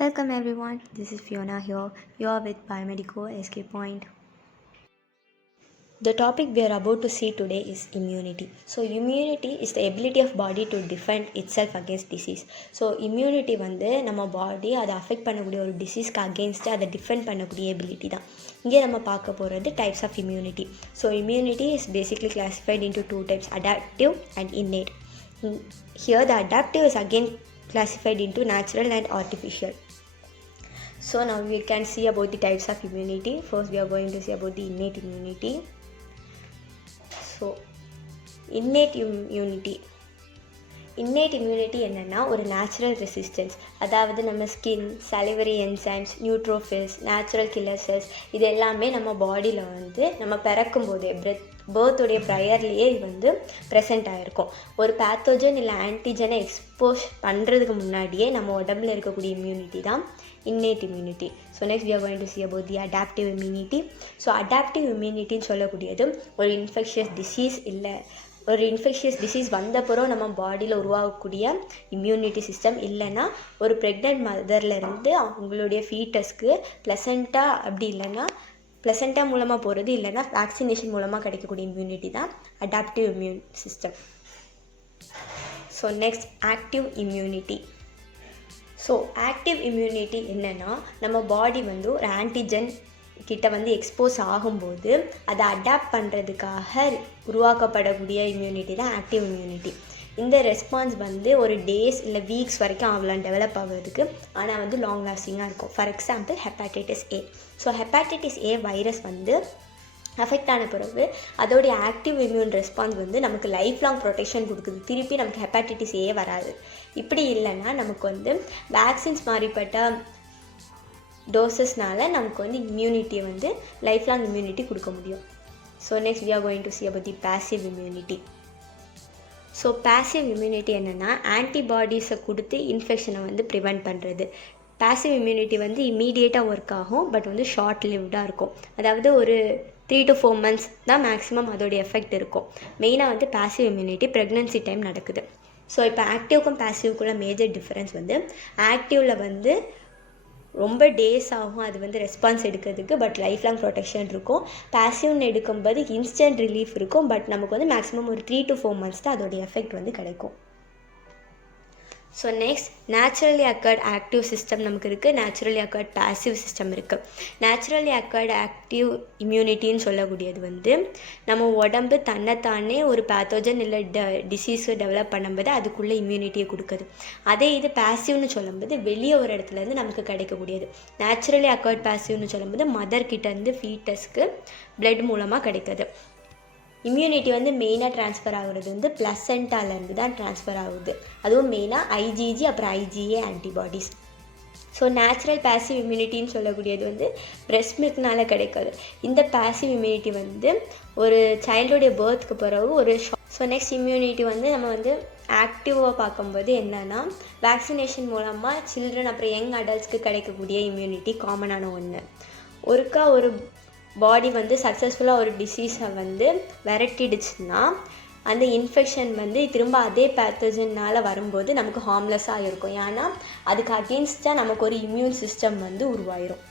Welcome everyone, this is Fiona here. You are with Biomedico Escape Point. The topic we are about to see today is immunity. So immunity is the ability of body to defend itself against disease. So immunity வந்து நம்ம பாடி அதை affect பண்ணக்கூடிய ஒரு டிசீஸ்க்கு against அதை defend பண்ணக்கூடிய ability தான். இங்கே நம்ம பார்க்க போகிறது types of immunity. So immunity is basically classified into two types, adaptive and innate. Here the adaptive is again classified into natural and artificial. So now we can see about the types of immunity. First we are going to see about the innate immunity. So innate immunity என்னென்னா ஒரு natural resistance, அதாவது நம்ம skin, salivary enzymes, neutrophils, natural killer cells இது எல்லாமே நம்ம பாடியில் வந்து நம்ம பிறக்கும் போதே பேர்த்துடைய ப்ரையர்லேயே வந்து ப்ரெசென்ட் ஆகிருக்கும். ஒரு பேத்தோஜன் இல்லை ஆன்டிஜனை எக்ஸ்போஸ் பண்ணுறதுக்கு முன்னாடியே நம்ம உடம்புல இருக்கக்கூடிய இம்யூனிட்டி தான் innate immunity. So next we are going to see about the adaptive immunity. So adaptive immunity சொல்லக்கூடியது ஒரு இன்ஃபெக்ஷியஸ் டிசீஸ் இல்லை ஒரு இன்ஃபெக்ஷியஸ் டிசீஸ் வந்தப்பறம் நம்ம பாடியில் உருவாகக்கூடிய இம்யூனிட்டி சிஸ்டம், இல்லைன்னா ஒரு ப்ரெக்னென்ட் மதர்லேருந்து அவங்களுடைய ஃபீட்டஸ்க்கு ப்ளசண்டா, அப்படி இல்லைன்னா ப்ளசண்டா மூலமாக போகிறது, இல்லைன்னா வேக்சினேஷன் மூலமாக கிடைக்கக்கூடிய இம்யூனிட்டி தான் adaptive immune system. So next active immunity. So active immunity என்னென்னா நம்ம பாடி வந்து ஒரு ஆன்டிஜன் கிட்ட வந்து எக்ஸ்போஸ் ஆகும்போது அதை அடாப்ட் பண்ணுறதுக்காக உருவாக்கப்படக்கூடிய இம்யூனிட்டி தான் ஆக்டிவ் இம்யூனிட்டி. இந்த ரெஸ்பான்ஸ் வந்து ஒரு டேஸ் இல்லை வீக்ஸ் வரைக்கும் ஆகலாம் டெவலப் ஆகிறதுக்கு, ஆனால் வந்து லாங் லாஸ்டிங்காக இருக்கும். For example hepatitis A. So hepatitis A virus வந்து அஃபெக்ட் ஆன பிறகு அதோடைய ஆக்டிவ் இம்யூன் ரெஸ்பான்ஸ் வந்து நமக்கு லைஃப் லாங் ப்ரொடெக்ஷன் கொடுக்குது, திருப்பி நமக்கு ஹெப்பாட்டிட்டிஸ் ஏ வராது. இப்படி இல்லைன்னா நமக்கு வந்து வேக்சின்ஸ் மாதிரிப்பட்ட டோசஸ்னால நமக்கு வந்து இம்யூனிட்டியை வந்து லைஃப் லாங் இம்யூனிட்டி கொடுக்க முடியும். So next we are going to see about the passive immunity. So passive immunity என்னென்னா ஆன்டிபாடிஸை கொடுத்து இன்ஃபெக்ஷனை வந்து ப்ரிவெண்ட் பண்ணுறது. பாசிவ் இம்யூனிட்டி வந்து இம்மீடியேட்டாக ஒர்க் ஆகும், பட் வந்து ஷார்ட் லிவ்டாக இருக்கும். அதாவது ஒரு 3 to 4 months தான் மேக்ஸிமம் அதோடைய எஃபெக்ட் இருக்கும். மெயினாக வந்து பாசிவ் இம்யூனிட்டி ப்ரெக்னன்சி டைம் நடக்குது. ஸோ இப்போ ஆக்டிவ்க்கும் பாசிவ்க்குள்ள மேஜர் டிஃப்ரென்ஸ் வந்து ஆக்டிவில் வந்து ரொம்ப டேஸ் ஆகும் அது வந்து ரெஸ்பான்ஸ் எடுக்கிறதுக்கு, பட் லைஃப் லாங் ப்ரொடெக்ஷன் இருக்கும். பாசிவ்னு எடுக்கும்போது இன்ஸ்டன்ட் ரிலீஃப் இருக்கும், பட் நமக்கு வந்து மேக்ஸிமம் ஒரு 3 to 4 months தான் அதோடைய எஃபெக்ட் வந்து கிடைக்கும். So next naturally accord active system நமக்கு இருக்குது, நேச்சுரலி அக்கர்ட் பாசிவ் சிஸ்டம் இருக்குது. நேச்சுரலி அக்கர்ட் ஆக்டிவ் இம்யூனிட்டின்னு சொல்லக்கூடியது வந்து நம்ம உடம்பு தன்னைத்தானே ஒரு பேத்தோஜன் இல்லை டிசீஸை டெவலப் பண்ணும்போது அதுக்குள்ளே இம்யூனிட்டியை கொடுக்குது. அதே இது பாசிவ்னு சொல்லும்போது வெளியே ஒரு இடத்துலேருந்து நமக்கு கிடைக்கக்கூடியது. நேச்சுரலி அக்கர்ட் பாசிவ்னு சொல்லும்போது மதர்கிட்டேருந்து ஃபீட்டஸ்க்கு பிளட் மூலமாக கிடைக்குது. இம்யூனிட்டி வந்து மெயினாக ட்ரான்ஸ்ஃபர் ஆகுறது வந்து ப்ளசண்டாலேருந்து தான் ட்ரான்ஸ்ஃபர் ஆகுது, அதுவும் மெயினாக ஐஜிஜி அப்புறம் IgA antibodies. So natural passive இம்யூனிட்டின்னு சொல்லக்கூடியது வந்து பிரெஸ்ட் மில்க்னால கிடைக்காது. இந்த பாசிவ் இம்யூனிட்டி வந்து ஒரு சைல்டுடைய பர்த்துக்கு பிறகு ஒரு ஸோ நெக்ஸ்ட் இம்யூனிட்டி வந்து நம்ம வந்து ஆக்டிவாக பார்க்கும்போது என்னென்னா வேக்சினேஷன் மூலமாக சில்ட்ரன் அப்புறம் யங் அடல்ட்ஸ்க்கு கிடைக்கக்கூடிய இம்யூனிட்டி காமனான ஒன்று. ஒருக்கா ஒரு பாடி வந்து சக்ஸஸ்ஃபுல்லாக ஒரு டிசீஸை வந்து விரட்டிடுச்சுன்னா அந்த இன்ஃபெக்ஷன் வந்து திரும்ப அதே பேத்தோஜனால் வரும்போது நமக்கு ஹார்ம்லெஸ்ஸாக இருக்கும். ஏன்னா அதுக்கு அகெயின்ஸ்டாக நமக்கு ஒரு இம்யூன் சிஸ்டம் வந்து உருவாயிரும்.